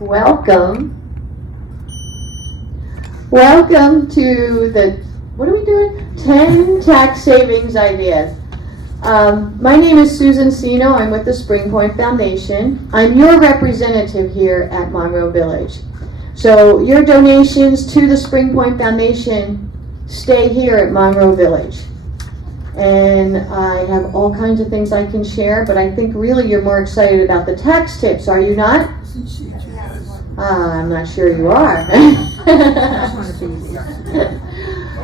Welcome. Welcome to the, what are we doing? 10 tax savings ideas. My name is Susan Sino. I'm with the Spring Point Foundation. I'm your representative here at Monroe Village. So your donations to the Spring Point Foundation stay here at Monroe Village. And I have all kinds of things I can share, but I think really you're more excited about the tax tips, are you not? I'm not sure you are.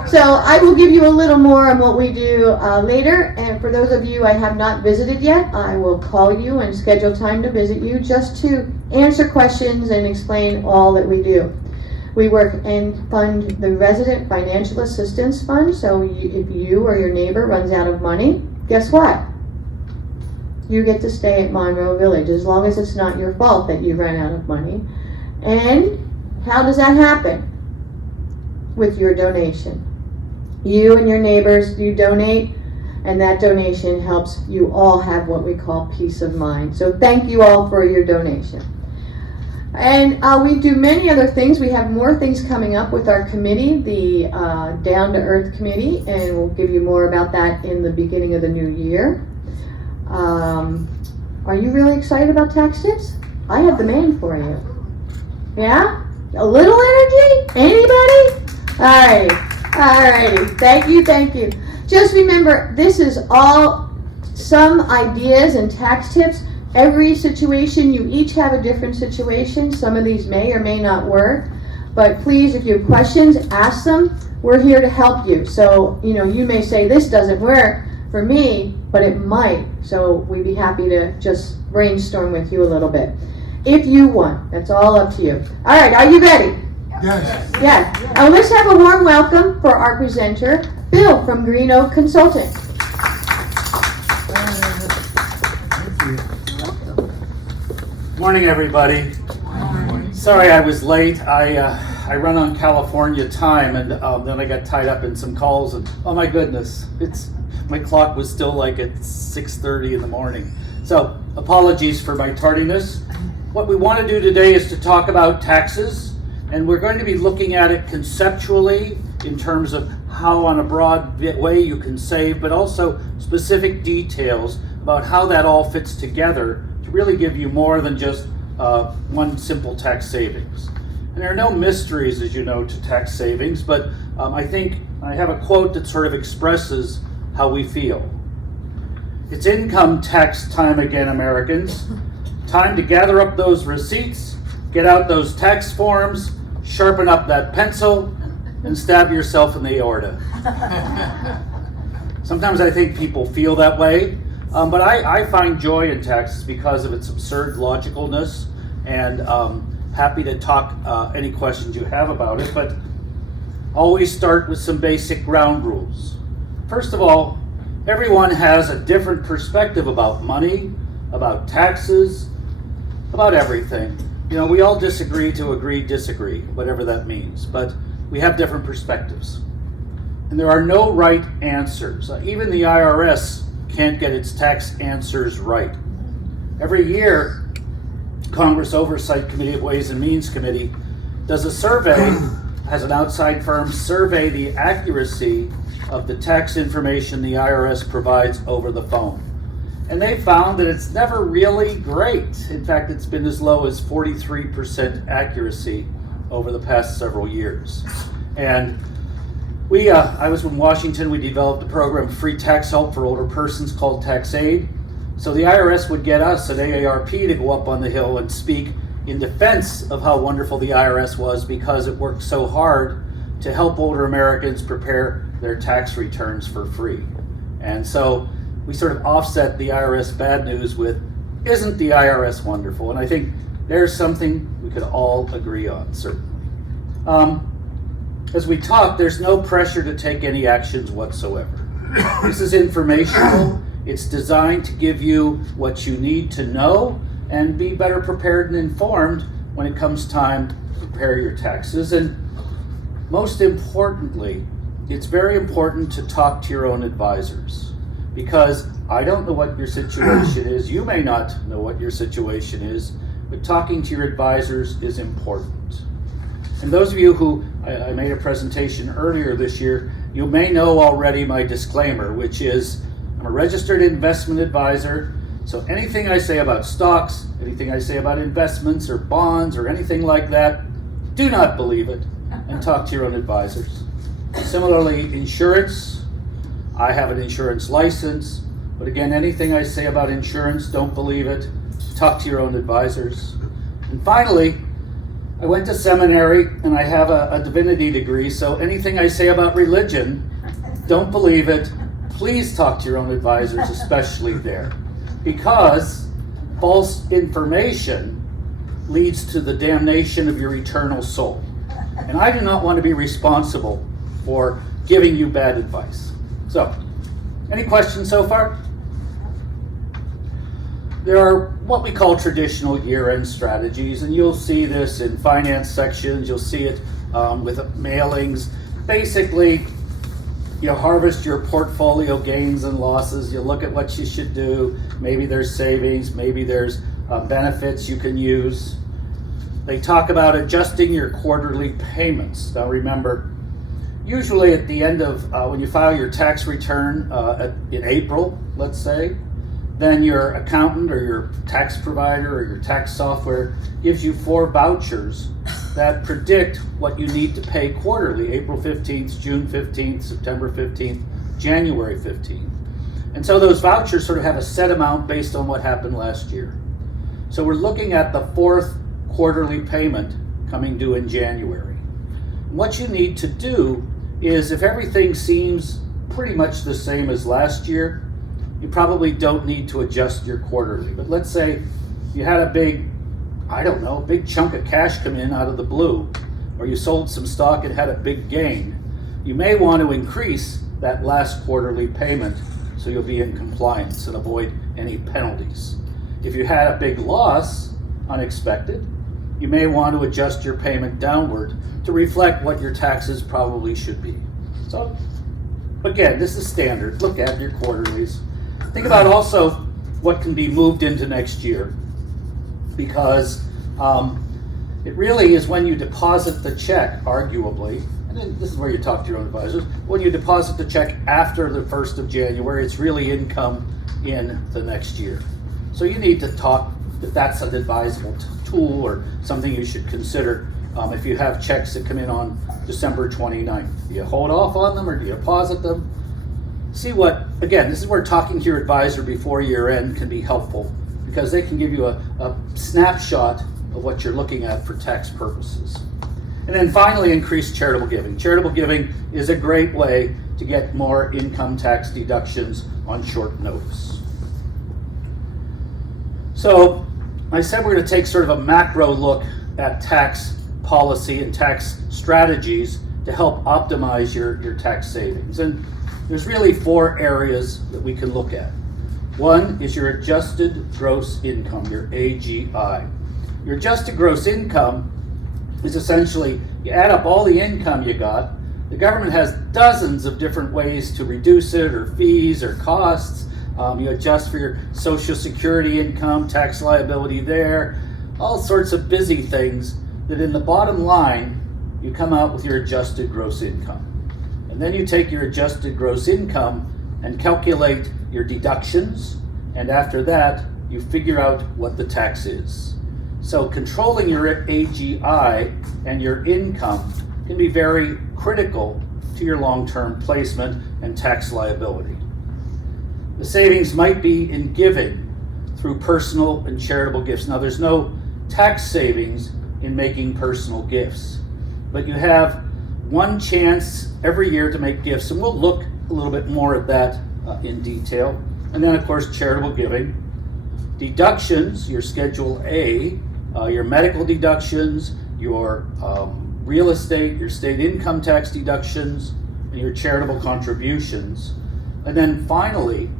So I will give you a little more on what we do later, and for those of you I have not visited yet, I will call you and schedule time to visit you just to answer questions and explain all that we do. We work and fund the Resident Financial Assistance Fund, so if you or your neighbor runs out of money, guess what? You get to stay at Monroe Village as long as it's not your fault that you run out of money. And how does that happen? With your donation. You and your neighbors, you donate, and that donation helps you all have what we call peace of mind. So thank you all for your donation. And we do many other things. We have more things coming up with our committee, the Down to Earth Committee, and we'll give you more about that in the beginning of the new year. Are you really excited about tax tips? I have the man for you. Yeah? A little energy? Anybody? Alrighty. Thank you. Just remember, this is all some ideas and tax tips. Every situation, you each have a different situation. Some of these may or may not work. But please, if you have questions, ask them. We're here to help you. So, you may say this doesn't work for me, but it might. So we'd be happy to just brainstorm with you a little bit. If you want, that's all up to you. All right, are you ready? Yes. Yes. Now let's have a warm welcome for our presenter, Bill from Green Oak Consulting. Morning, everybody. Sorry I was late. I run on California time, and then I got tied up in some calls, and oh my goodness, my clock was still like at 6:30 in the morning. So apologies for my tardiness. What we want to do today is to talk about taxes, and we're going to be looking at it conceptually in terms of how on a broad way you can save, but also specific details about how that all fits together to really give you more than just one simple tax savings. And there are no mysteries, as you know, to tax savings, but I think I have a quote that sort of expresses how we feel. It's income tax time again, Americans. Time to gather up those receipts, get out those tax forms, sharpen up that pencil, and stab yourself in the aorta. Sometimes I think people feel that way, but I find joy in taxes because of its absurd logicalness, and happy to talk any questions you have about it, but always start with some basic ground rules. First of all, everyone has a different perspective about money, about taxes, about everything. We all disagree to disagree, whatever that means, but we have different perspectives. And there are no right answers. Even the IRS can't get its tax answers right. Every year, Congress Oversight Committee of Ways and Means Committee does a survey, has an outside firm survey the accuracy of the tax information the IRS provides over the phone. And they found that it's never really great. In fact, it's been as low as 43% accuracy over the past several years. And I was in Washington, we developed a program, free tax help for older persons called TaxAid. So the IRS would get us at AARP to go up on the Hill and speak in defense of how wonderful the IRS was because it worked so hard to help older Americans prepare their tax returns for free. And so we sort of offset the IRS bad news with, isn't the IRS wonderful? And I think there's something we could all agree on, certainly. As we talk, there's no pressure to take any actions whatsoever. This is informational. It's designed to give you what you need to know and be better prepared and informed when it comes time to prepare your taxes. And most importantly, it's very important to talk to your own advisors, because I don't know what your situation is. You may not know what your situation is. but talking to your advisors is important. And those of you who, I made a presentation earlier this year, you may know already my disclaimer, which is I'm a registered investment advisor, so anything I say about stocks, anything I say about investments or bonds or anything like that, do not believe it and talk to your own advisors. Similarly, insurance, I have an insurance license, but again, anything I say about insurance, don't believe it, talk to your own advisors. And finally, I went to seminary and I have a divinity degree, so anything I say about religion, don't believe it. Please talk to your own advisors, especially there, because false information leads to the damnation of your eternal soul. And I do not want to be responsible for giving you bad advice. So, any questions so far? There are what we call traditional year-end strategies, and you'll see this in finance sections, you'll see it with mailings. Basically, you harvest your portfolio gains and losses, you look at what you should do, maybe there's savings, maybe there's benefits you can use. They talk about adjusting your quarterly payments. Now remember, usually at the end of, when you file your tax return in April, let's say, then your accountant or your tax provider or your tax software gives you 4 vouchers that predict what you need to pay quarterly, April 15th, June 15th, September 15th, January 15th. And so those vouchers sort of have a set amount based on what happened last year. So we're looking at the 4th quarterly payment coming due in January. What you need to do is, if everything seems pretty much the same as last year, you probably don't need to adjust your quarterly. But let's say you had a big chunk of cash come in out of the blue, or you sold some stock and had a big gain. You may want to increase that last quarterly payment so you'll be in compliance and avoid any penalties. If you had a big loss, unexpected, you may want to adjust your payment downward to reflect what your taxes probably should be. So, again, this is standard. Look at your quarterlies. Think about also what can be moved into next year, because it really is when you deposit the check, arguably, and then this is where you talk to your own advisors, when you deposit the check after the 1st of January, it's really income in the next year. So you need to talk if that's an advisable tool or something you should consider if you have checks that come in on December 29th. Do you hold off on them or do you deposit them? See what, again, this is where talking to your advisor before year end can be helpful, because they can give you a snapshot of what you're looking at for tax purposes. And then finally, increase charitable giving. Charitable giving is a great way to get more income tax deductions on short notice. So I said we're going to take sort of a macro look at tax policy and tax strategies to help optimize your tax savings. And there's really 4 areas that we can look at. One is your adjusted gross income, your AGI. Your adjusted gross income is essentially, you add up all the income you got. The government has dozens of different ways to reduce it, or fees or costs. You adjust for your Social Security income, tax liability there, all sorts of busy things that in the bottom line, you come out with your adjusted gross income. And then you take your adjusted gross income and calculate your deductions, and after that, you figure out what the tax is. So controlling your AGI and your income can be very critical to your long-term placement and tax liability. The savings might be in giving through personal and charitable gifts. Now, there's no tax savings in making personal gifts, but you have one chance every year to make gifts, and we'll look a little bit more at that in detail. And then, of course, charitable giving. Deductions, your Schedule A, your medical deductions, your real estate, your state income tax deductions, and your charitable contributions. And then finally,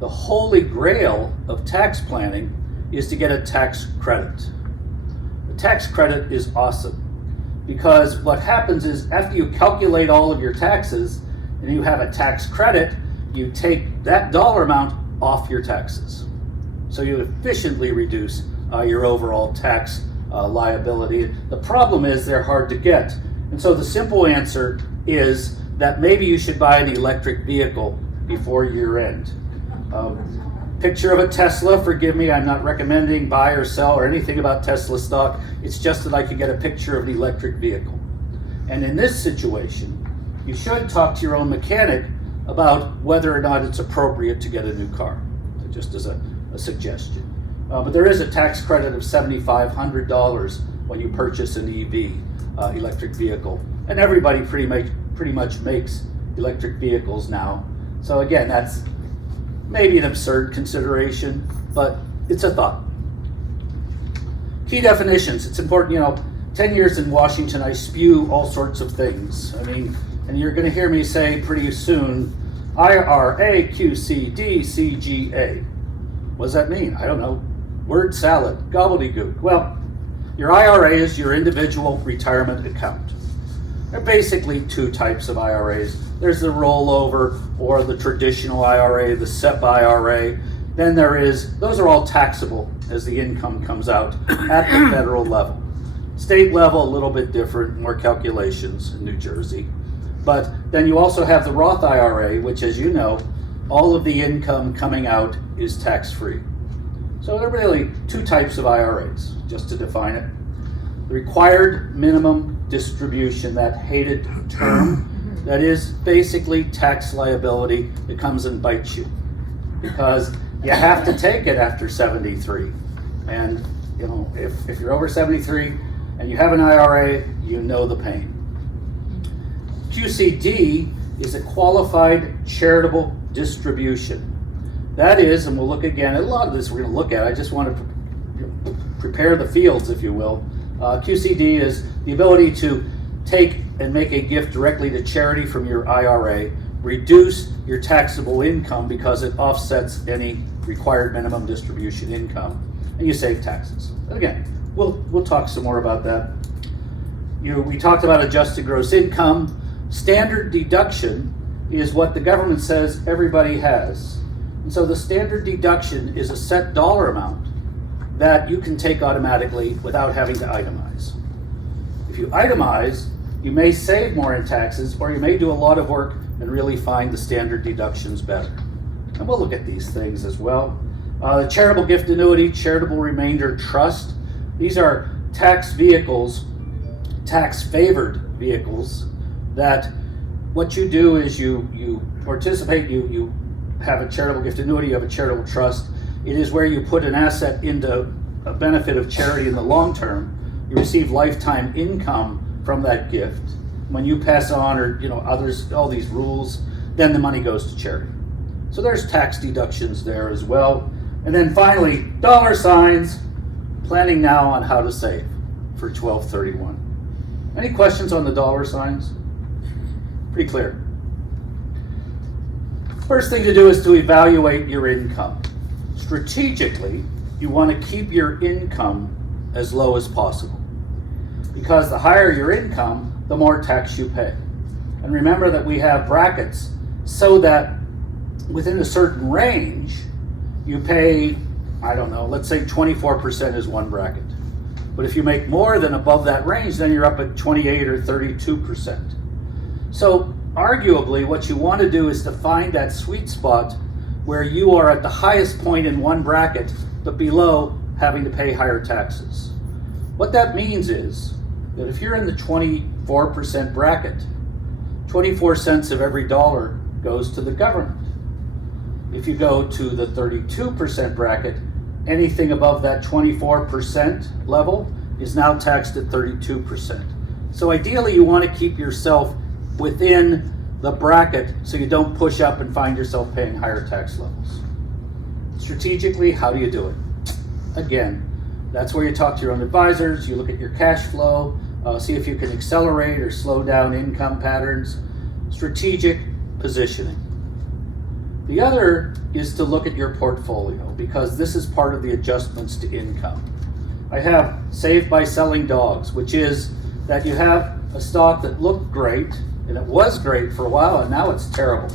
the holy grail of tax planning is to get a tax credit. The tax credit is awesome, because what happens is after you calculate all of your taxes and you have a tax credit, you take that dollar amount off your taxes. So you efficiently reduce your overall tax liability. The problem is they're hard to get. And so the simple answer is that maybe you should buy an electric vehicle before year end. Picture of a Tesla, forgive me, I'm not recommending buy or sell or anything about Tesla stock. It's just that I could get a picture of an electric vehicle. And in this situation, you should talk to your own mechanic about whether or not it's appropriate to get a new car, just as a suggestion. But there is a tax credit of $7,500 when you purchase an EV, electric vehicle. And everybody pretty much makes electric vehicles now. So again, that's maybe an absurd consideration, but it's a thought. Key definitions, it's important, 10 years in Washington, I spew all sorts of things. I mean, and you're gonna hear me say pretty soon, IRA, QCD, CGA. What does that mean? I don't know. Word salad, gobbledygook. Well, your IRA is your individual retirement account. There are basically two types of IRAs. There's the rollover or the traditional IRA, the SEP IRA. Then those are all taxable as the income comes out at the federal level. State level, a little bit different, more calculations in New Jersey. But then you also have the Roth IRA, which, as you know, all of the income coming out is tax-free. So there are really two types of IRAs, just to define it. The required minimum distribution, that hated term, that is basically tax liability that comes and bites you because you have to take it after 73. And if you're over 73 and you have an IRA, you know the pain. QCD is a qualified charitable distribution. That is, and we'll look again at a lot of this we're going to look at. I just want to prepare the fields, if you will. QCD is the ability to take and make a gift directly to charity from your IRA, reduce your taxable income because it offsets any required minimum distribution income, and you save taxes. But again, we'll talk some more about that. We talked about adjusted gross income. Standard deduction is what the government says everybody has. And so the standard deduction is a set dollar amount that you can take automatically without having to itemize. If you itemize, you may save more in taxes, or you may do a lot of work and really find the standard deductions better. And we'll look at these things as well. The charitable gift annuity, charitable remainder trust. These are tax vehicles, tax favored vehicles, that what you do is you participate, you have a charitable gift annuity, you have a charitable trust. It is where you put an asset into a benefit of charity in the long term. You receive lifetime income from that gift. When you pass on, or others, all these rules, then the money goes to charity. So there's tax deductions there as well. And then finally, dollar signs, planning now on how to save for 1231. Any questions on the dollar signs? Pretty clear. First thing to do is to evaluate your income. Strategically, you want to keep your income as low as possible, because the higher your income, the more tax you pay. And remember that we have brackets so that within a certain range, you pay, I don't know, let's say 24% is one bracket. But if you make more than above that range, then you're up at 28 or 32%. So arguably, what you want to do is to find that sweet spot where you are at the highest point in one bracket, but below having to pay higher taxes. What that means is that if you're in the 24% bracket, 24 cents of every dollar goes to the government. If you go to the 32% bracket, anything above that 24% level is now taxed at 32%. So ideally, you want to keep yourself within the bracket so you don't push up and find yourself paying higher tax levels. Strategically, how do you do it? Again, that's where you talk to your own advisors, you look at your cash flow, see if you can accelerate or slow down income patterns. Strategic positioning. The other is to look at your portfolio, because this is part of the adjustments to income. I have Saved by Selling Dogs, which is that you have a stock that looked great, and it was great for a while, and now it's terrible.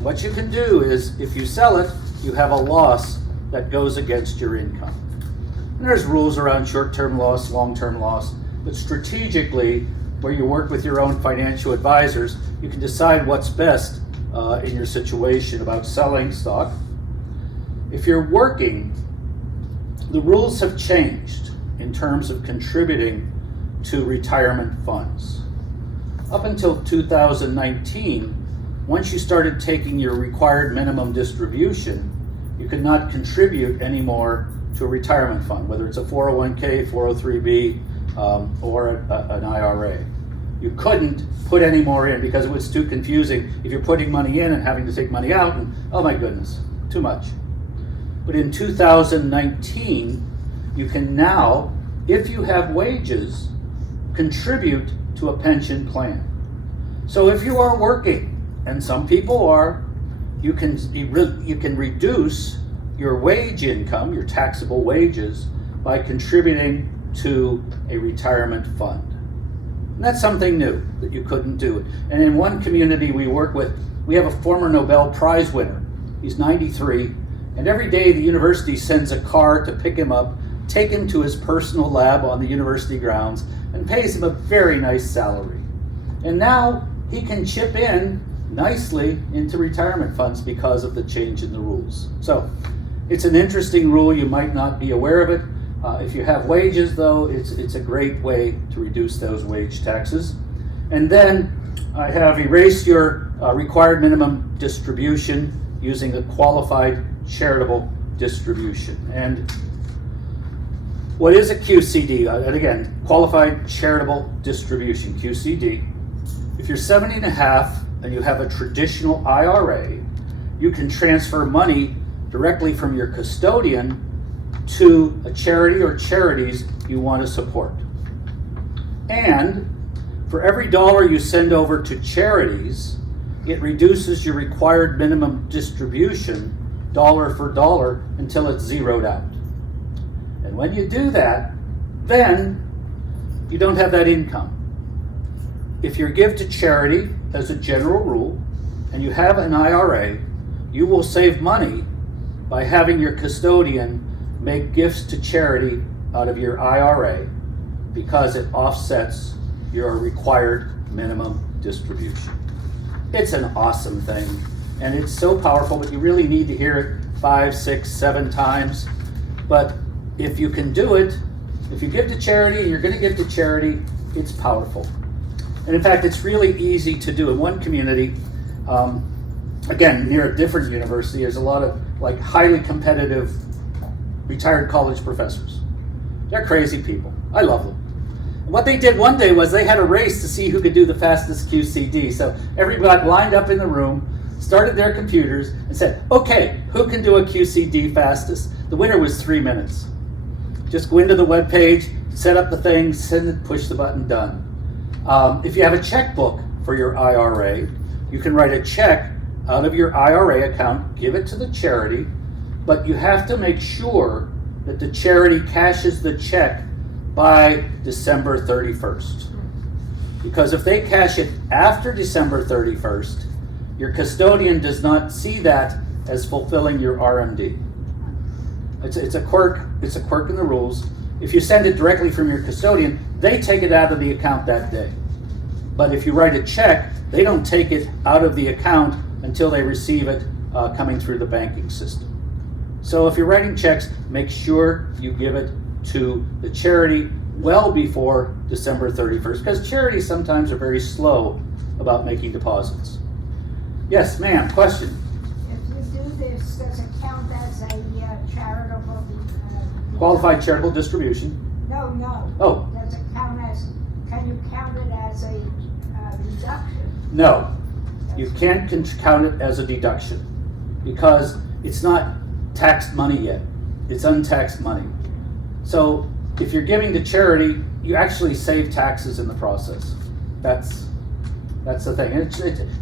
What you can do is, if you sell it, you have a loss that goes against your income. And there's rules around short-term loss, long-term loss, but strategically, where you work with your own financial advisors, you can decide what's best in your situation about selling stock. If you're working, the rules have changed in terms of contributing to retirement funds. Up until 2019, once you started taking your required minimum distribution, you could not contribute anymore to a retirement fund, whether it's a 401k, 403b, or an IRA. You couldn't put any more in because it was too confusing if you're putting money in and having to take money out, and oh my goodness, too much. But in 2019, you can now, if you have wages, contribute to a pension plan. So if you are working, and some people are, you can reduce your wage income, your taxable wages, by contributing to a retirement fund. And that's something new that you couldn't do. And in one community we work with, we have a former Nobel Prize winner. He's 93, and every day the university sends a car to pick him up, take him to his personal lab on the university grounds, and pays him a very nice salary. And now he can chip in nicely into retirement funds because of the change in the rules. So it's an interesting rule. You might not be aware of it. If you have wages, though, it's a great way to reduce those wage taxes. And then I have erased your required minimum distribution using a qualified charitable distribution. And what is a QCD? And again, qualified charitable distribution, QCD. If you're 70 and a half and you have a traditional IRA, you can transfer money directly from your custodian to a charity or charities you want to support. And for every dollar you send over to charities, it reduces your required minimum distribution dollar for dollar until it's zeroed out. And when you do that, then you don't have that income. If you give to charity as a general rule and you have an IRA, you will save money by having your custodian make gifts to charity out of your IRA because it offsets your required minimum distribution. It's an awesome thing, and it's so powerful, but you really need to hear it 5, 6, 7 times. But if you can do it, if you give to charity and you're going to give to charity, it's powerful. And in fact, it's really easy to do. In one community, again, near a different university, there's a lot of like highly competitive retired college professors. They're crazy people. I love them. And what they did one day was they had a race to see who could do the fastest QCD. So everybody lined up in the room, started their computers, and said, okay, who can do a QCD fastest? The winner was 3 minutes. Just go into the web page, set up the thing, send it, push the button, done. If you have a checkbook for your IRA, you can write a check out of your IRA account, give it to the charity, but you have to make sure that the charity cashes the check by December 31st. Because if they cash it after December 31st, your custodian does not see that as fulfilling your RMD. It's a quirk in the rules. If you send it directly from your custodian, they take it out of the account that day. But if you write a check, they don't take it out of the account until they receive it coming through the banking system. So if you're writing checks, make sure you give it to the charity well before December 31st, because charities sometimes are very slow about making deposits. Yes, ma'am, question? If you do this, does it count as a charitable? Qualified charitable distribution. No. Oh. Does it count as, can you count it as a deduction? No, you can't count it as a deduction because it's not taxed money yet. It's untaxed money. So if you're giving to charity, you actually save taxes in the process. That's the thing. And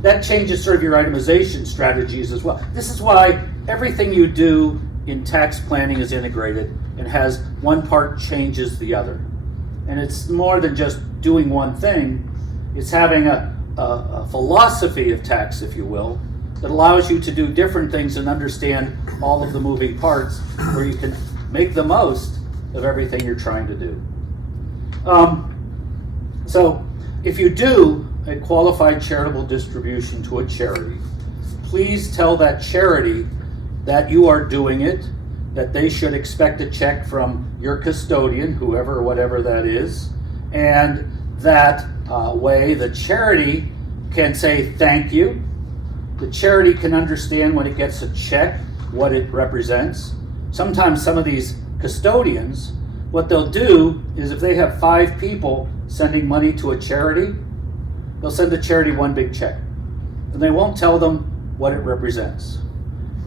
that changes sort of your itemization strategies as well. This is why everything you do in tax planning is integrated and has one part changes the other. And it's more than just doing one thing. It's having a philosophy of tax, if you will, that allows you to do different things and understand all of the moving parts where you can make the most of everything you're trying to do. So if you do a qualified charitable distribution to a charity, please tell that charity that you are doing it, that they should expect a check from your custodian, whoever or whatever that is, and that way the charity can say thank you. The charity can understand when it gets a check what it represents. Sometimes some of these custodians, what they'll do is if they have 5 people sending money to a charity, they'll send the charity one big check. And they won't tell them what it represents.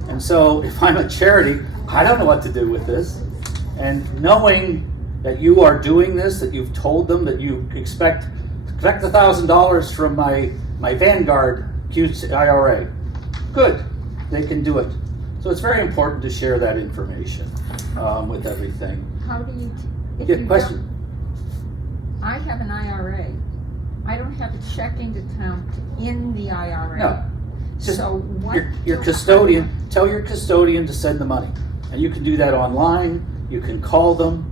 And so if I'm a charity, I don't know what to do with this. And knowing that you are doing this, that you've told them that you expect $1,000 from my Vanguard IRA, good, they can do it. So it's very important to share that information with everything. How do you, if Yeah, you question. don't- I have an IRA. I don't have a checking account in the IRA. No. Just So what? your custodian, tell your custodian to send the money. And you can do that online, you can call them.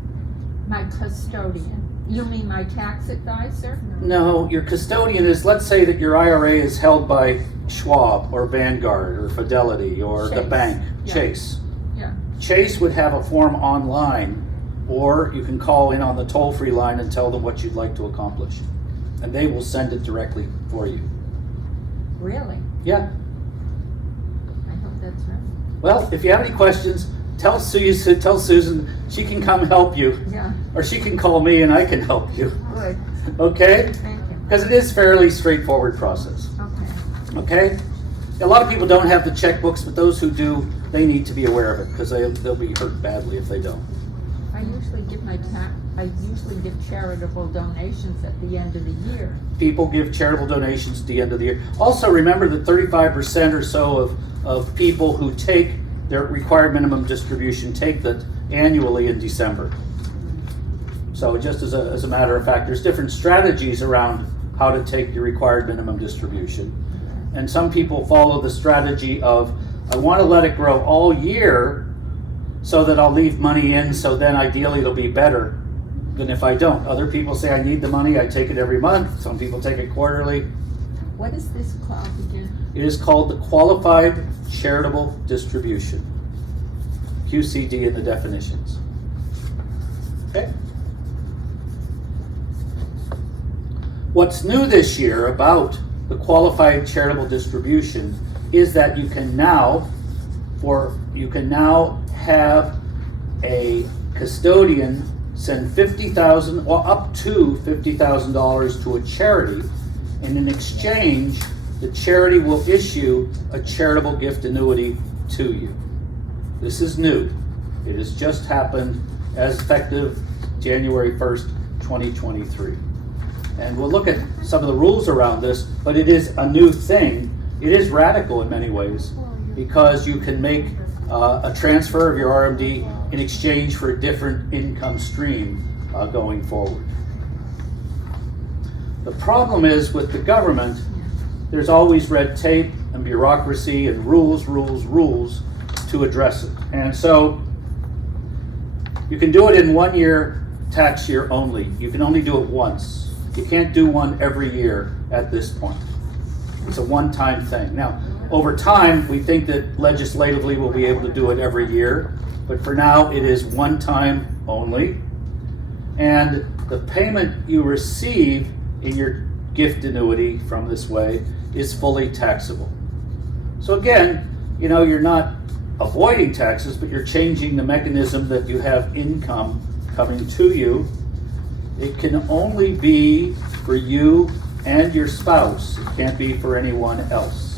My custodian. You mean my tax advisor? No, your custodian is, let's say that your IRA is held by Schwab or Vanguard or Fidelity or the Chase. bank, Yeah. Chase. Yeah. Chase would have a form online, or you can call in on the toll-free line and tell them what you'd like to accomplish. And they will send it directly for you. Really? Yeah. I hope that's right. Well, if you have any questions, tell Susan, she can come help you. Yeah. Or she can call me and I can help you. Good. Okay? Thank you. Because it is fairly straightforward process. Okay. Okay? A lot of people don't have the checkbooks, but those who do, they need to be aware of it because they'll be hurt badly if they don't. I usually give charitable donations at the end of the year. People give charitable donations at the end of the year. Also, remember that 35% or so of people who take their required minimum distribution take that annually in December. So just as a matter of fact, there's different strategies around how to take your required minimum distribution. And some people follow the strategy of, I want to let it grow all year so that I'll leave money in, so then ideally it'll be better than if I don't. Other people say I need the money, I take it every month. Some people take it quarterly. What is this called again? It is called the Qualified Charitable Distribution. QCD in the definitions. Okay. What's new this year about the Qualified Charitable Distribution is that you can now have a custodian send $50,000 or up to $50,000 to a charity, and in exchange, the charity will issue a charitable gift annuity to you. This is new. It has just happened as effective January 1st, 2023. And we'll look at some of the rules around this, but it is a new thing. It is radical in many ways because you can make a transfer of your RMD in exchange for a different income stream going forward. The problem is with the government, there's always red tape and bureaucracy and rules to address it. And so you can do it in 1 year, tax year only. You can only do it once. You can't do one every year at this point. It's a one-time thing. Now, over time, we think that legislatively we'll be able to do it every year, but for now it is one time only. And the payment you receive in your gift annuity from this way is fully taxable. So again, you're not avoiding taxes, but you're changing the mechanism that you have income coming to you. It can only be for you and your spouse. It can't be for anyone else.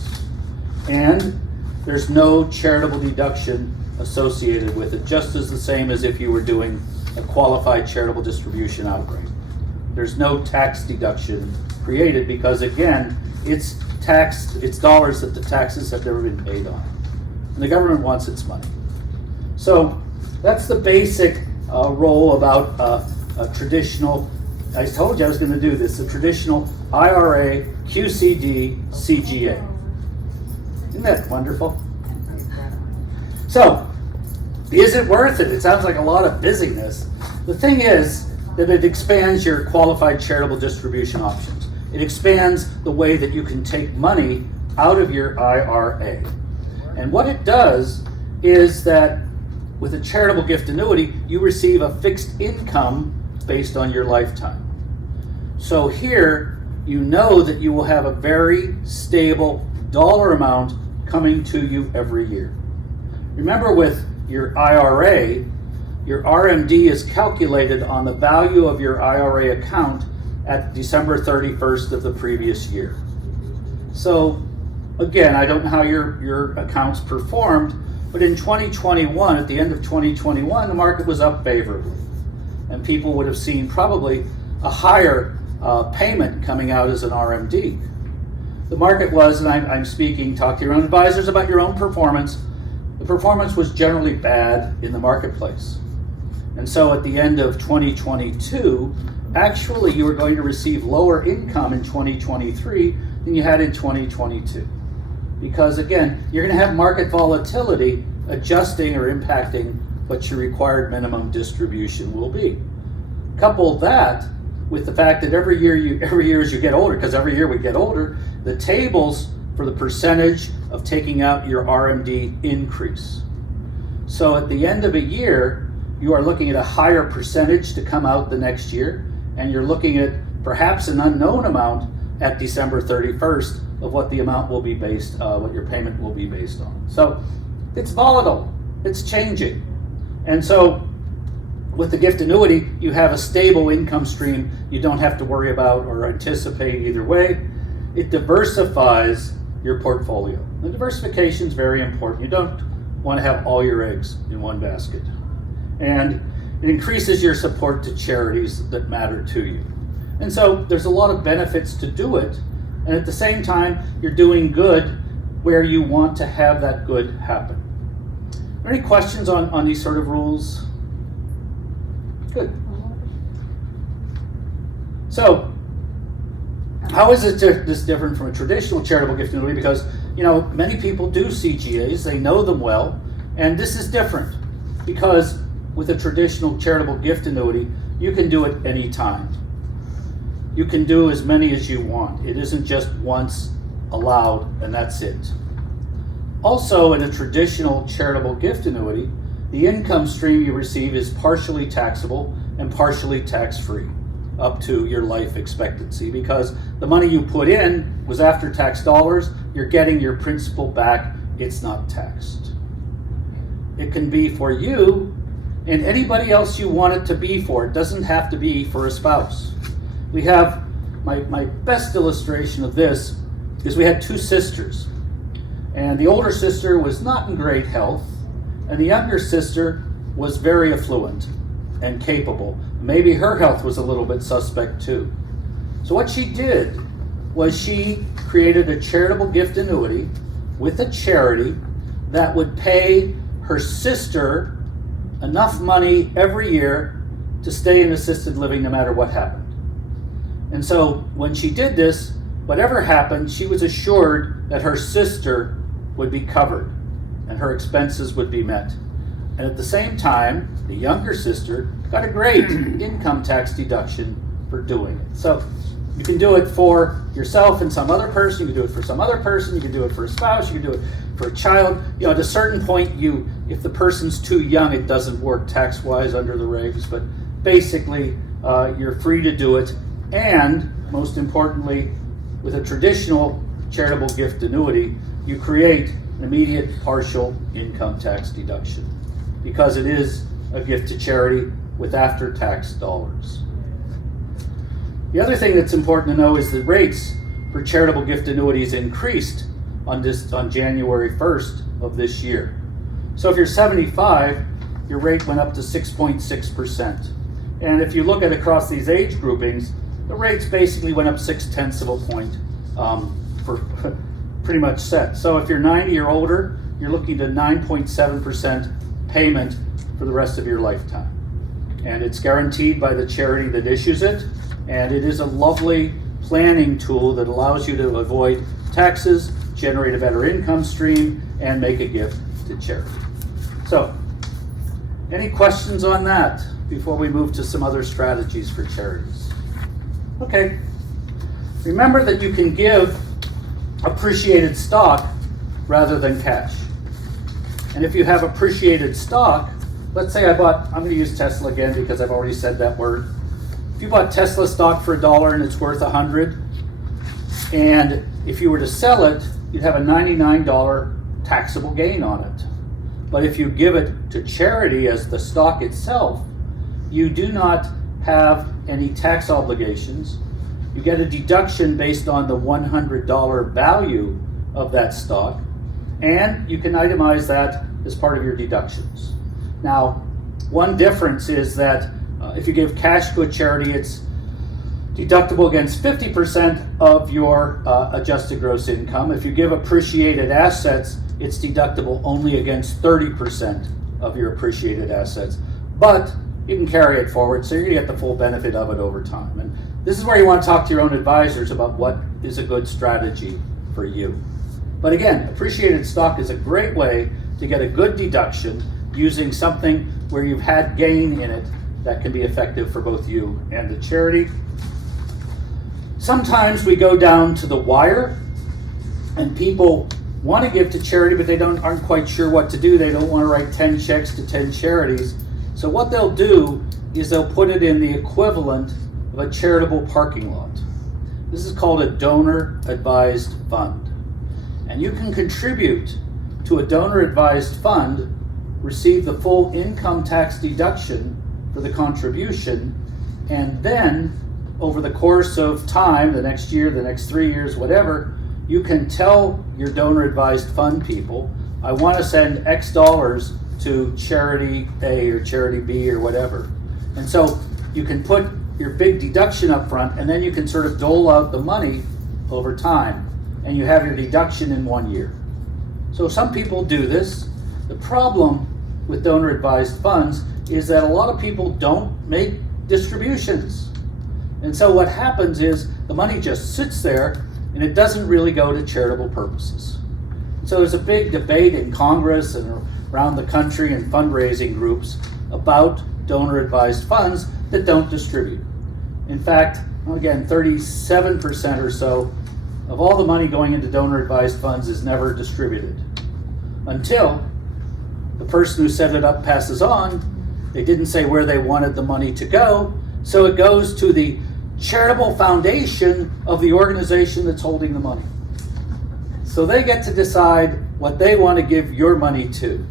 And there's no charitable deduction associated with it, just as the same as if you were doing a qualified charitable distribution outright. There's no tax deduction created because, again, it's dollars that the taxes have never been paid on. And the government wants its money. So that's the basic role about a traditional, I told you I was going to do this, a traditional IRA, QCD, CGA. Isn't that wonderful? So, Is it worth it? It sounds like a lot of busyness. The thing is that it expands your qualified charitable distribution options. It expands the way that you can take money out of your IRA. And what it does is that with a charitable gift annuity, you receive a fixed income based on your lifetime. So here, you know that you will have a very stable dollar amount coming to you every year. Remember, with your IRA, your RMD is calculated on the value of your IRA account at December 31st of the previous year. So again, I don't know how your accounts performed, but in 2021, at the end of 2021, the market was up favorably. And people would have seen probably a higher payment coming out as an RMD. The market was, and I'm speaking, talk to your own advisors about your own performance. The performance was generally bad in the marketplace. And so at the end of 2022, actually you were going to receive lower income in 2023 than you had in 2022. Because again, you're going to have market volatility adjusting or impacting what your required minimum distribution will be. Couple that with the fact that every year as you get older, because every year we get older, the tables for the percentage of taking out your RMD increase. So at the end of a year, you are looking at a higher percentage to come out the next year, and you're looking at perhaps an unknown amount at December 31st of what the amount will be based, what your payment will be based on. So it's volatile, it's changing. And so with the gift annuity, you have a stable income stream you don't have to worry about or anticipate either way. It diversifies your portfolio. The diversification is very important. You don't want to have all your eggs in one basket. And it increases your support to charities that matter to you. And so there's a lot of benefits to do it. And at the same time, you're doing good where you want to have that good happen. Are there any questions on these sort of rules? Good. So, how is this different from a traditional charitable gift annuity? Because, many people do CGAs, they know them well, and this is different. Because with a traditional charitable gift annuity, you can do it anytime. You can do as many as you want. It isn't just once allowed and that's it. Also, in a traditional charitable gift annuity, the income stream you receive is partially taxable and partially tax-free up to your life expectancy, because the money you put in was after-tax dollars. You're getting your principal back. It's not taxed. It can be for you and anybody else you want it to be for. It doesn't have to be for a spouse. We have, my best illustration of this is we had two sisters. And the older sister was not in great health, and the younger sister was very affluent and capable. Maybe her health was a little bit suspect too. So what she did was she created a charitable gift annuity with a charity that would pay her sister enough money every year to stay in assisted living no matter what happened. And so when she did this, whatever happened, she was assured that her sister would be covered and her expenses would be met. And at the same time, the younger sister got a great income tax deduction for doing it. So you can do it for yourself and some other person, you can do it for some other person, you can do it for a spouse, you can do it for a child. At a certain point, if the person's too young, it doesn't work tax-wise under the regs, but basically you're free to do it. And most importantly, with a traditional charitable gift annuity, you create an immediate partial income tax deduction because it is a gift to charity with after-tax dollars. The other thing that's important to know is the rates for charitable gift annuities increased on January 1st of this year. So if you're 75, your rate went up to 6.6%. And if you look at across these age groupings, the rates basically went up 0.6 of a point for pretty much set. So if you're 90 or older, you're looking at 9.7% payment for the rest of your lifetime. And it's guaranteed by the charity that issues it. And it is a lovely planning tool that allows you to avoid taxes, generate a better income stream, and make a gift to charity. So Any questions on that before we move to some other strategies for charities? Okay. Remember that you can give appreciated stock rather than cash. And if you have appreciated stock, let's say I'm going to use Tesla again because I've already said that word. If you bought Tesla stock for $1 and it's worth $100, and if you were to sell it, you'd have a $99 taxable gain on it. But if you give it to charity as the stock itself, you do not have any tax obligations. You get a deduction based on the $100 value of that stock, and you can itemize that as part of your deductions. Now, one difference is that if you give cash to a charity, it's deductible against 50% of your adjusted gross income. If you give appreciated assets, it's deductible only against 30% of your appreciated assets. But you can carry it forward, so you get the full benefit of it over time. And this is where you want to talk to your own advisors about what is a good strategy for you. But again, appreciated stock is a great way to get a good deduction using something where you've had gain in it that can be effective for both you and the charity. Sometimes we go down to the wire and people want to give to charity, but they aren't quite sure what to do. They don't want to write 10 checks to 10 charities. So what they'll do is they'll put it in the equivalent of a charitable parking lot. This is called a donor advised fund. And you can contribute to a donor advised fund, receive the full income tax deduction for the contribution, and then over the course of time, the next year, the next 3 years, whatever, you can tell your donor advised fund people, I want to send X dollars to charity A or charity B or whatever. And so you can put your big deduction up front, and then you can sort of dole out the money over time, and you have your deduction in 1 year. So some people do this. The problem with donor advised funds is that a lot of people don't make distributions. And so what happens is the money just sits there and it doesn't really go to charitable purposes. So there's a big debate in Congress and around the country and fundraising groups about donor advised funds that don't distribute. In fact, again, 37% or so of all the money going into donor advised funds is never distributed until the person who set it up passes on. They didn't say where they wanted the money to go, so it goes to the charitable foundation of the organization that's holding the money. So they get to decide what they want to give your money to.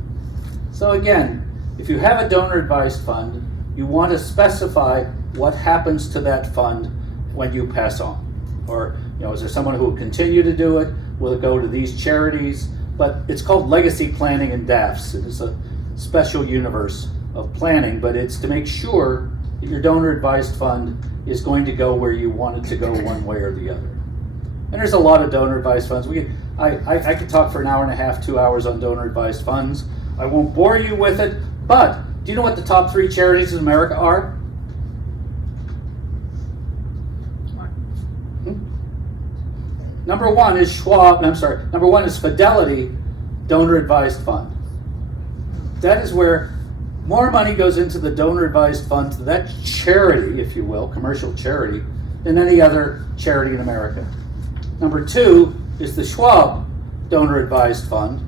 So again, if you have a donor advised fund, you want to specify what happens to that fund when you pass on. Or, is there someone who will continue to do it? Will it go to these charities? But it's called legacy planning in DAFs. It is a special universe of planning, but it's to make sure that your donor advised fund is going to go where you want it to go one way or the other. And there's a lot of donor advised funds. I could talk for an hour and a half, 2 hours on donor advised funds. I won't bore you with it, but do you know what the top 3 charities in America are? Number one is Number one is Fidelity Donor Advised Fund. That is where more money goes into the donor advised fund, to that charity, if you will, commercial charity, than any other charity in America. Number 2 is the Schwab Donor Advised Fund.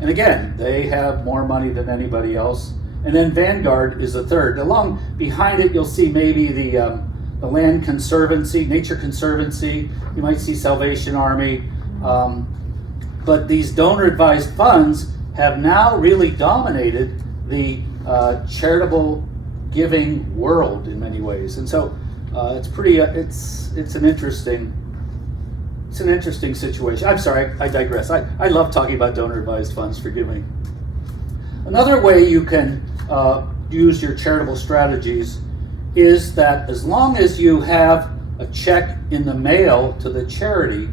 And again, they have more money than anybody else. And then Vanguard is the third. Along behind it, you'll see maybe the Land Conservancy, Nature Conservancy. You might see Salvation Army. But these donor advised funds have now really dominated the charitable giving world in many ways. And so it's an interesting situation. I'm sorry, I digress. I love talking about donor advised funds for giving. Another way you can use your charitable strategies is that as long as you have a check in the mail to the charity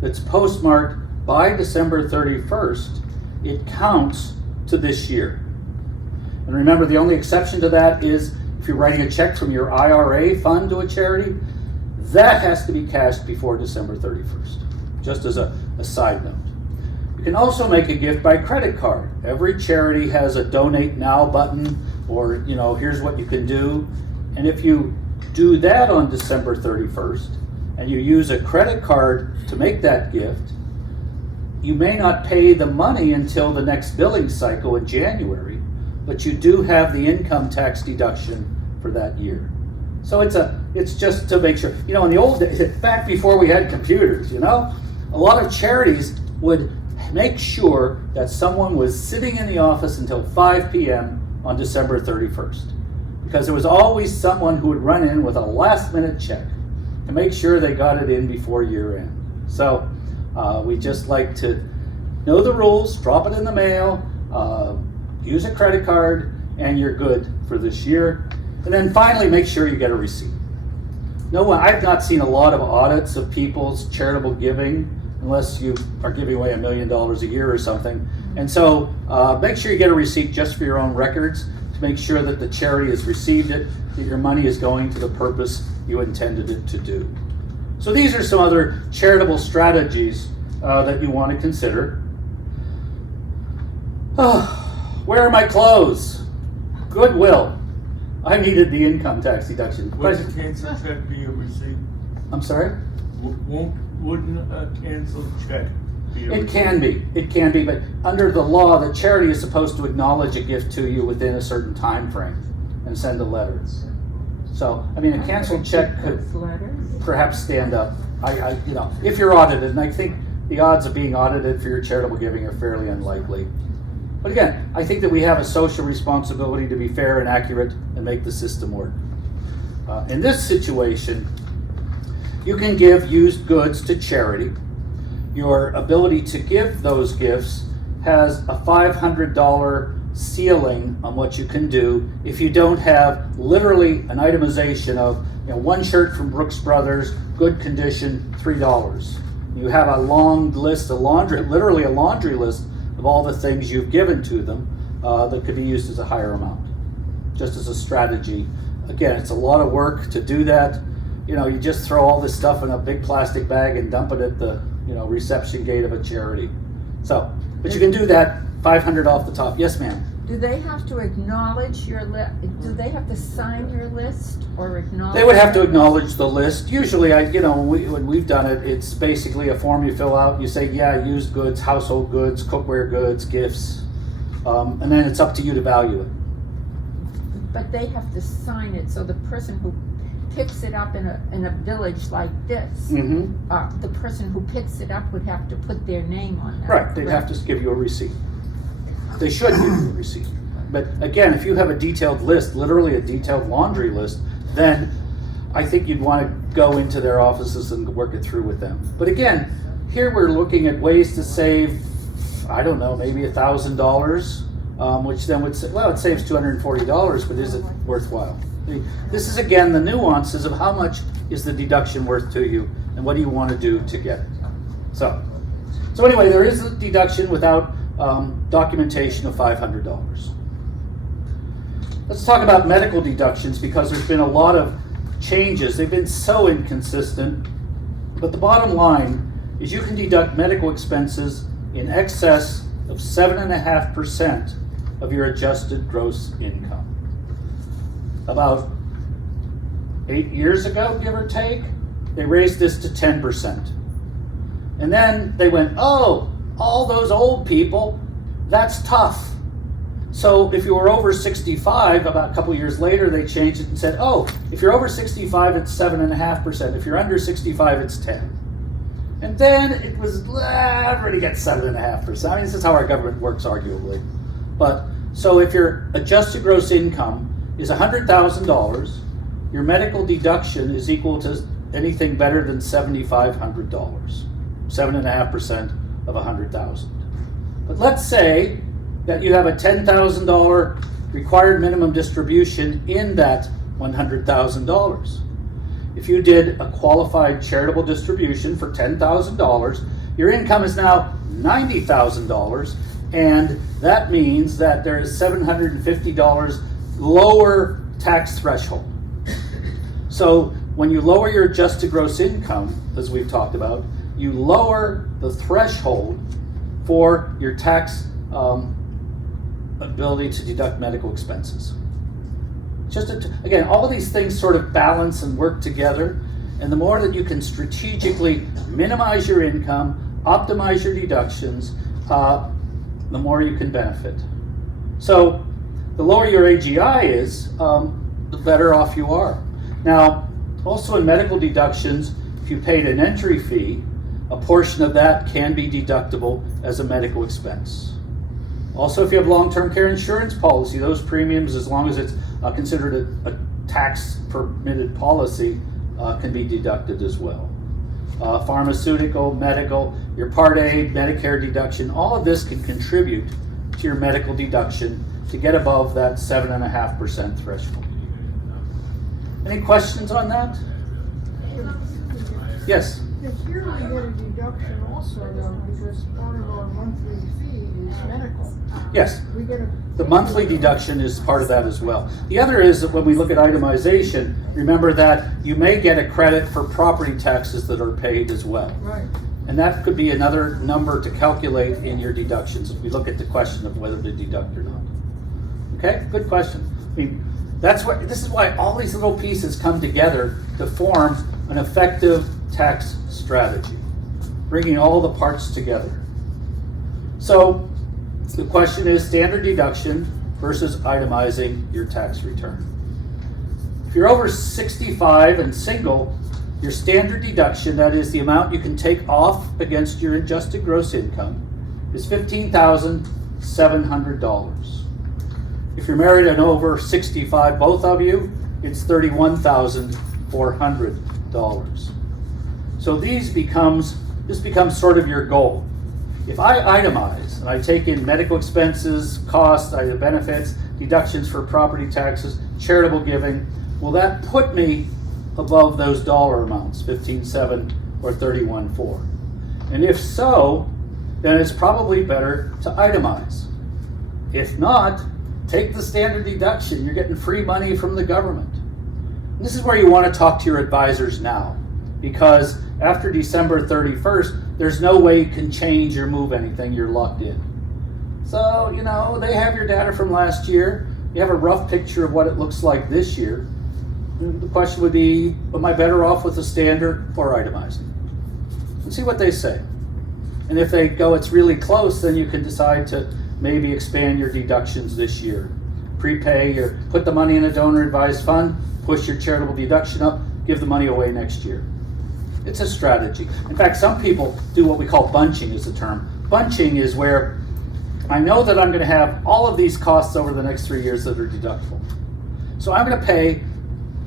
that's postmarked by December 31st, it counts to this year. And remember, the only exception to that is if you're writing a check from your IRA fund to a charity, that has to be cashed before December 31st, just as a side note. You can also make a gift by credit card. Every charity has a Donate Now button or, you know, here's what you can do. And if you do that on December 31st, and you use a credit card to make that gift, you may not pay the money until the next billing cycle in January, but you do have the income tax deduction for that year. So it's just to make sure, you know, in the old days, back before we had computers, you know, a lot of charities would make sure that someone was sitting in the office until 5 p.m. on December 31st. Because there was always someone who would run in with a last minute check to make sure they got it in before year end. So we just like to know the rules, drop it in the mail, use a credit card, and you're good for this year. And then finally, make sure you get a receipt. No one, I've not seen a lot of audits of people's charitable giving unless you are giving away $1 million a year or something. And so make sure you get a receipt just for your own records to make sure that the charity has received it, that your money is going to the purpose you intended it to do. So these are some other charitable strategies that you want to consider. Where are my clothes? Goodwill. I needed the income tax deduction. Would a canceled check be a receipt? I'm sorry? Wouldn't a canceled check be a receipt? It can be, but under the law, the charity is supposed to acknowledge a gift to you within a certain time frame and send a letter. So, I mean, a canceled check could perhaps stand up. You know, if you're audited, and I think the odds of being audited for your charitable giving are fairly unlikely. But again, I think that we have a social responsibility to be fair and accurate and make the system work. In this situation, you can give used goods to charity. Your ability to give those gifts has a $500 ceiling on what you can do if you don't have literally an itemization of, you know, one shirt from Brooks Brothers, good condition, $3. You have a long list, literally a laundry list of all the things you've given to them that could be used as a higher amount, just as a strategy. Again, it's a lot of work to do that. You know, you just throw all this stuff in a big plastic bag and dump it at the, you know, reception gate of a charity. So, but you can do that, $500 off the top. Yes, ma'am. Do they have to acknowledge your list? Do they have to sign your list or acknowledge? They would have to acknowledge the list. Usually, when we've done it, it's basically a form you fill out. You say, yeah, used goods, household goods, cookware goods, gifts, and then it's up to you to value it. But they have to sign it, so the person who picks it up in a village like this, Mm-hmm. the person who picks it up would have to put their name on that. Right, they'd have to give you a receipt. They should give you a receipt. But again, if you have a detailed list, literally a detailed laundry list, then I think you'd want to go into their offices and work it through with them. But again, here we're looking at ways to save, I don't know, maybe $1,000, which then would say, well, it saves $240, but is it worthwhile? This is, again, the nuances of how much is the deduction worth to you and what do you want to do to get it. So anyway, there is a deduction without documentation of $500. Let's talk about medical deductions because there's been a lot of changes. They've been so inconsistent, but the bottom line is you can deduct medical expenses in excess of 7.5% of your adjusted gross income. About 8 years ago, give or take, they raised this to 10%. And then they went, oh, all those old people, that's tough. So if you were over 65, about a couple years later, they changed it and said, oh, if you're over 65, it's 7.5%. If you're under 65, it's 10. And then it was, everybody gets 7.5%. I mean, this is how our government works, arguably. But so if your adjusted gross income is $100,000, your medical deduction is equal to anything better than $7,500, 7.5% of $100,000. But let's say that you have a $10,000 required minimum distribution in that $100,000. If you did a qualified charitable distribution for $10,000, your income is now $90,000, and that means that there is $750 lower tax threshold. So when you lower your adjusted gross income, as we've talked about, you lower the threshold for your tax ability to deduct medical expenses. Again, all of these things sort of balance and work together. And the more that you can strategically minimize your income, optimize your deductions, the more you can benefit. So the lower your AGI is, the better off you are. Now, also in medical deductions, if you paid an entry fee, a portion of that can be deductible as a medical expense. Also, if you have long-term care insurance policy, those premiums, as long as it's considered a tax-permitted policy, can be deducted as well. Pharmaceutical, medical, your Part A, Medicare deduction, all of this can contribute to your medical deduction to get above that 7.5% threshold. Any questions on that? Yes? If here we get a deduction also though, because part of our monthly fee is medical. Yes. We get a. The monthly deduction is part of that as well. The other is that when we look at itemization, remember that you may get a credit for property taxes that are paid as well. Right. And that could be another number to calculate in your deductions if we look at the question of whether to deduct or not. Okay, good question. I mean, this is why all these little pieces come together to form an effective tax strategy, bringing all the parts together. So the question is standard deduction versus itemizing your tax return. If you're over 65 and single, your standard deduction, that is the amount you can take off against your adjusted gross income, is $15,700. If you're married and over 65, both of you, it's $31,400. So this becomes sort of your goal. If I itemize and I take in medical expenses, costs, benefits, deductions for property taxes, charitable giving, will that put me above those dollar amounts, 15,700 or 31,400? And if so, then it's probably better to itemize. If not, take the standard deduction. You're getting free money from the government. And this is where you want to talk to your advisors now, because after December 31st, there's no way you can change or move anything. You're locked in. So, they have your data from last year. You have a rough picture of what it looks like this year. The question would be, am I better off with the standard or itemizing? And see what they say. And if they go, it's really close, then you can decide to maybe expand your deductions this year. Prepay or put the money in a donor advised fund, push your charitable deduction up, give the money away next year. It's a strategy. In fact, some people do what we call bunching is the term. Bunching is where I know that I'm going to have all of these costs over the next 3 years that are deductible. So I'm going to pay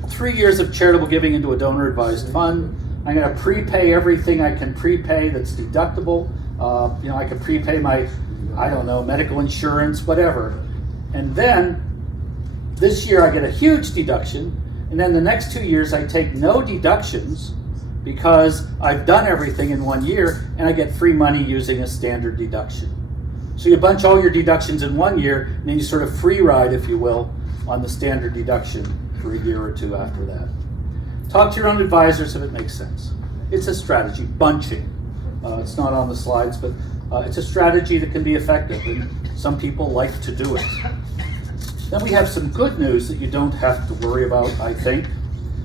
3 years of charitable giving into a donor advised fund. I'm going to prepay everything I can prepay that's deductible. I can prepay my, medical insurance, whatever. And then this year I get a huge deduction. And then the next 2 years I take no deductions because I've done everything in 1 year and I get free money using a standard deduction. So you bunch all your deductions in 1 year and then you sort of free ride, if you will, on the standard deduction for a year or two after that. Talk to your own advisors if it makes sense. It's a strategy, bunching. It's not on the slides, but it's a strategy that can be effective, and some people like to do it. Then we have some good news that you don't have to worry about, I think.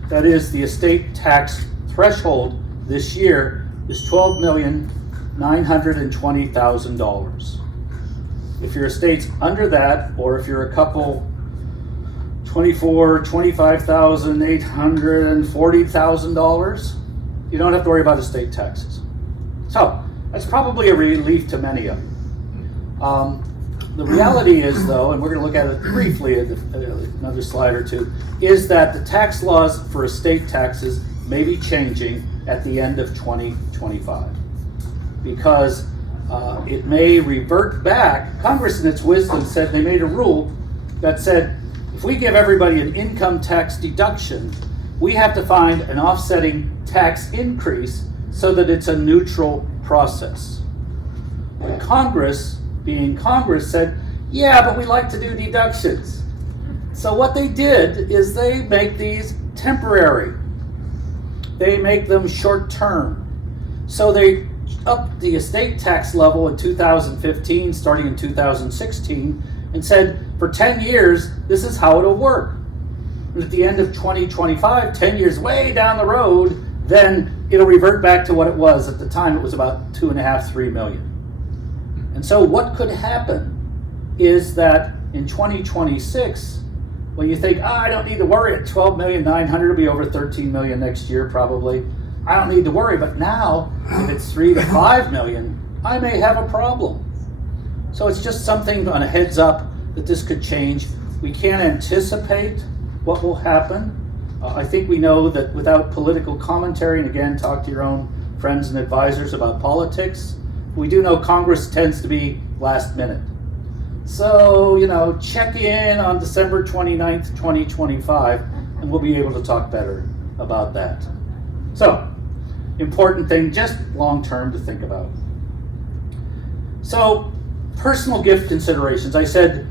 That is, the estate tax threshold this year is $12,920,000. If your estate's under that, or if you're a couple, $25,800 and $40,000, you don't have to worry about estate taxes. So that's probably a relief to many of you. The reality is, though, and we're going to look at it briefly at another slide or two, is that the tax laws for estate taxes may be changing at the end of 2025 because it may revert back. Congress, in its wisdom, said they made a rule that said if we give everybody an income tax deduction, we have to find an offsetting tax increase so that it's a neutral process. But Congress, being Congress, said, yeah, but we like to do deductions. So what they did is they make these temporary. They make them short-term. So they upped the estate tax level in 2015, starting in 2016, and said, for 10 years, this is how it'll work. And at the end of 2025, 10 years way down the road, then it'll revert back to what it was. At the time, it was about 2.5, 3 million. And so what could happen is that in 2026, when you think, I don't need to worry, at 12,900,000, it'll be over 13 million next year probably. I don't need to worry, but now, if it's 3 to 5 million, I may have a problem. So it's just something on a heads up that this could change. We can't anticipate what will happen. I think we know that without political commentary, and again, talk to your own friends and advisors about politics, we do know Congress tends to be last minute. So, check in on December 29th, 2025, and we'll be able to talk better about that. So, important thing, just long term to think about. So, personal gift considerations. I said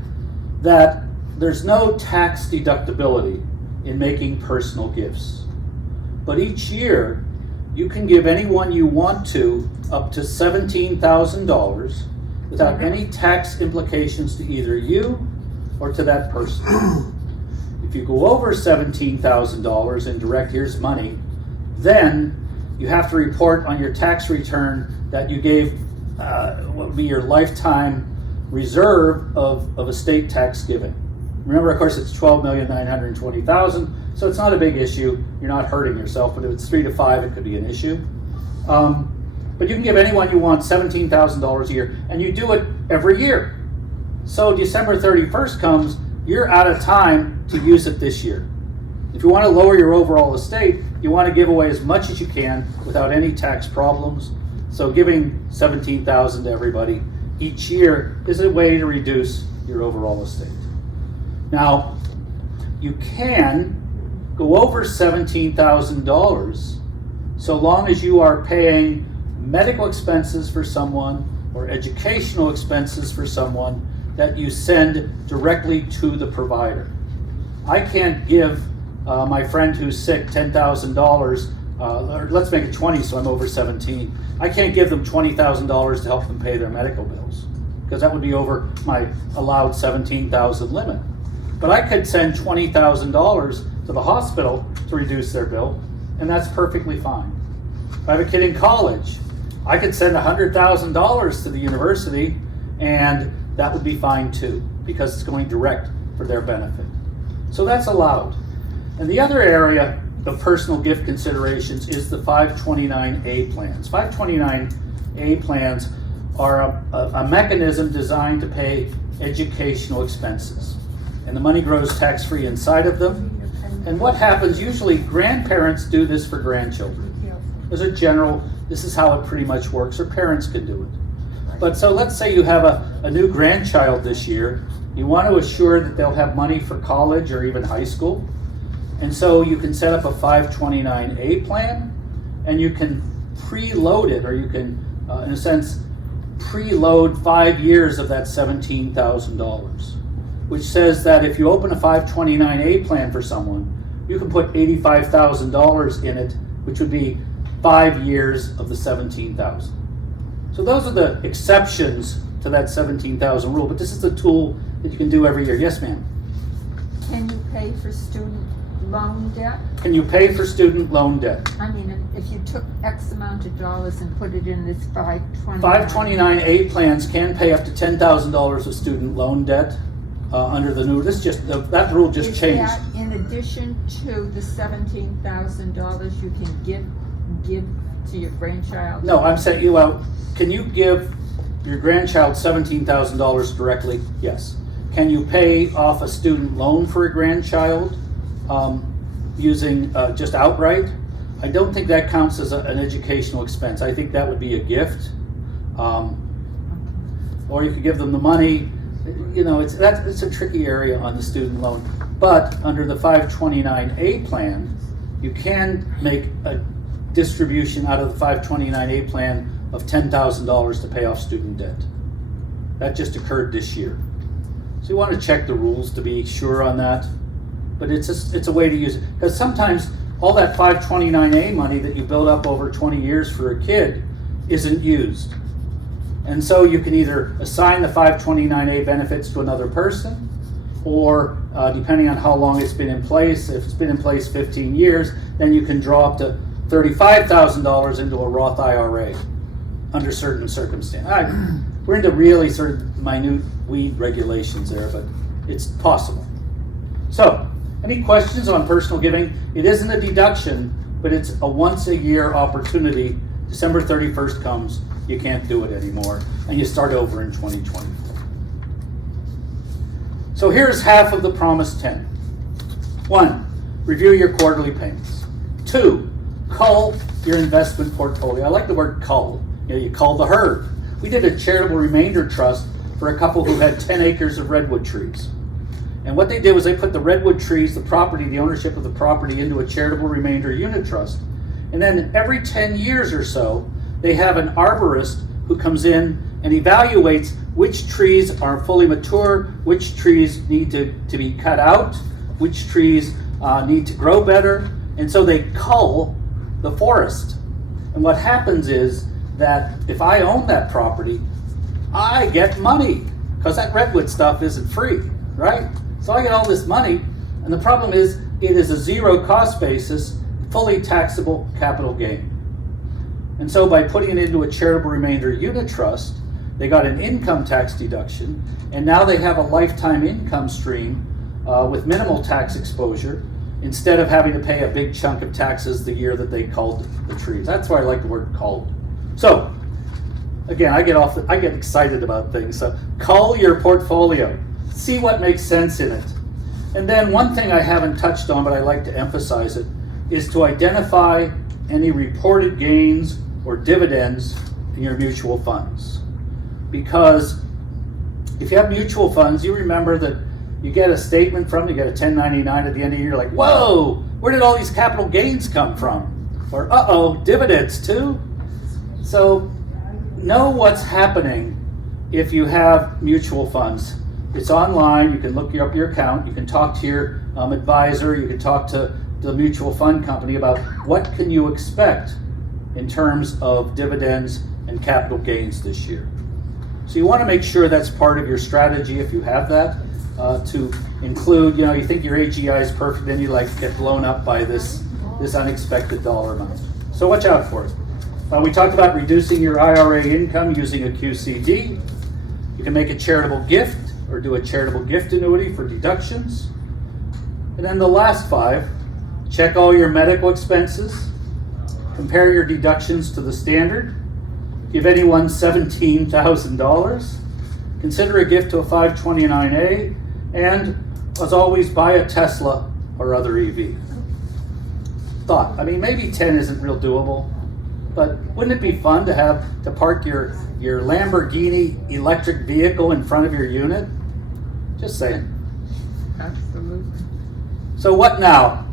that there's no tax deductibility in making personal gifts. But each year, you can give anyone you want to up to $17,000 without any tax implications to either you or to that person. If you go over $17,000 in direct here's money, then you have to report on your tax return that you gave what would be your lifetime reserve of estate tax giving. Remember, of course, it's 12,920,000, so it's not a big issue. You're not hurting yourself, but if it's 3 to 5, it could be an issue. But you can give anyone you want $17,000 a year, and you do it every year. So December 31st comes, you're out of time to use it this year. If you want to lower your overall estate, you want to give away as much as you can without any tax problems. So giving $17,000 to everybody each year is a way to reduce your overall estate. Now, you can go over $17,000 so long as you are paying medical expenses for someone or educational expenses for someone that you send directly to the provider. I can't give my friend who's sick $10,000, or let's make it 20 so I'm over 17. I can't give them $20,000 to help them pay their medical bills because that would be over my allowed $17,000 limit. But I could send $20,000 to the hospital to reduce their bill, and that's perfectly fine. If I have a kid in college, I could send $100,000 to the university, and that would be fine too, because it's going direct for their benefit. So that's allowed. And the other area of personal gift considerations is the 529A plans. 529A plans are a mechanism designed to pay educational expenses. And the money grows tax-free inside of them. And what happens, usually grandparents do this for grandchildren. As a general, this is how it pretty much works, or parents can do it. But so let's say you have a new grandchild this year. You want to assure that they'll have money for college or even high school. And so you can set up a 529A plan, and you can preload it, or you can, in a sense, preload 5 years of that $17,000. Which says that if you open a 529A plan for someone, you can put $85,000 in it, which would be 5 years of the $17,000. So those are the exceptions to that $17,000 rule, but this is the tool that you can do every year. Yes, ma'am? Can you pay for student loan debt? Can you pay for student loan debt? I mean, if you took X amount of dollars and put it in this 529. 529A plans can pay up to $10,000 of student loan debt. Under the new, that rule just changed. Is that in addition to the $17,000 you can give to your grandchild? No, I'm saying, can you give your grandchild $17,000 directly? Yes. Can you pay off a student loan for a grandchild using just outright? I don't think that counts as an educational expense. I think that would be a gift. Or you could give them the money. It's a tricky area on the student loan. But under the 529A plan, you can make a distribution out of the 529A plan of $10,000 to pay off student debt. That just occurred this year. So you want to check the rules to be sure on that. But it's a way to use it. Because sometimes all that 529A money that you build up over 20 years for a kid isn't used. And so you can either assign the 529A benefits to another person, or depending on how long it's been in place. If it's been in place 15 years, then you can draw up to $35,000 into a Roth IRA under certain circumstances. We're into really sort of minute weed regulations there, but it's possible. So, any questions on personal giving? It isn't a deduction, but it's a once a year opportunity. December 31st comes, you can't do it anymore, and you start over in 2024. So here's half of the promised 10. 1, review your quarterly payments. 2, cull your investment portfolio. I like the word cull. You cull the herd. We did a charitable remainder trust for a couple who had 10 acres of redwood trees. And what they did was they put the redwood trees, the property, the ownership of the property into a charitable remainder unit trust. And then every 10 years or so, they have an arborist who comes in and evaluates which trees are fully mature, which trees need to be cut out, which trees need to grow better. And so they cull the forest. And what happens is that if I own that property, I get money because that redwood stuff isn't free, right? So I get all this money, and the problem is it is a zero cost basis, fully taxable capital gain. And so by putting it into a charitable remainder unit trust, they got an income tax deduction, and now they have a lifetime income stream with minimal tax exposure instead of having to pay a big chunk of taxes the year that they culled the trees. That's why I like the word culled. So, again, I get excited about things. So cull your portfolio. See what makes sense in it. And then one thing I haven't touched on, but I like to emphasize it, is to identify any reported gains or dividends in your mutual funds. Because if you have mutual funds, you remember that you get a statement from, you get a 1099 at the end of the year, you're like, whoa, where did all these capital gains come from? Or, uh-oh, dividends too? So know what's happening if you have mutual funds. It's online, you can look up your account, you can talk to your advisor, you can talk to the mutual fund company about what can you expect in terms of dividends and capital gains this year. So you want to make sure that's part of your strategy if you have that, to include, you think your AGI is perfect, then you get blown up by this unexpected dollar amount. So watch out for it. We talked about reducing your IRA income using a QCD. You can make a charitable gift or do a charitable gift annuity for deductions. And then the last 5, check all your medical expenses, compare your deductions to the standard, give anyone $17,000, consider a gift to a 529A, and as always, buy a Tesla or other EV. Thought, maybe 10 isn't real doable, but wouldn't it be fun to park your Lamborghini electric vehicle in front of your unit? Just saying. Absolutely. So what now?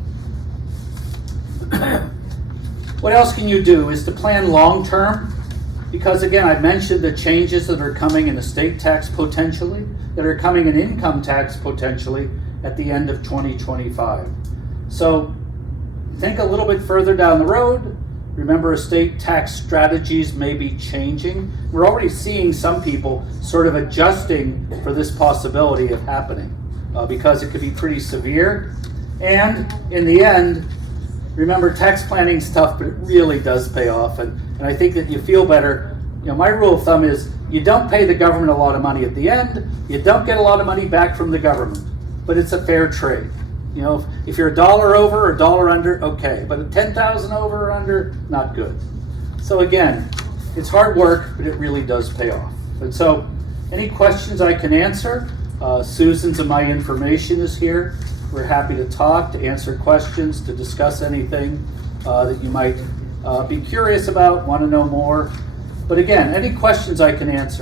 What else can you do is to plan long term, because again, I mentioned the changes that are coming in estate tax potentially, that are coming in income tax potentially at the end of 2025. So think a little bit further down the road. Remember, estate tax strategies may be changing. We're already seeing some people sort of adjusting for this possibility of happening because it could be pretty severe. And in the end, remember, tax planning's tough, but it really does pay off. And I think that you feel better. My rule of thumb is you don't pay the government a lot of money at the end. You don't get a lot of money back from the government, but it's a fair trade. If you're $1 over or $1 under, okay, but 10,000 over or under, not good. So again, it's hard work, but it really does pay off. And so, any questions I can answer? Susan's and my information is here. We're happy to talk, to answer questions, to discuss anything that you might be curious about, want to know more. But again, any questions I can answer.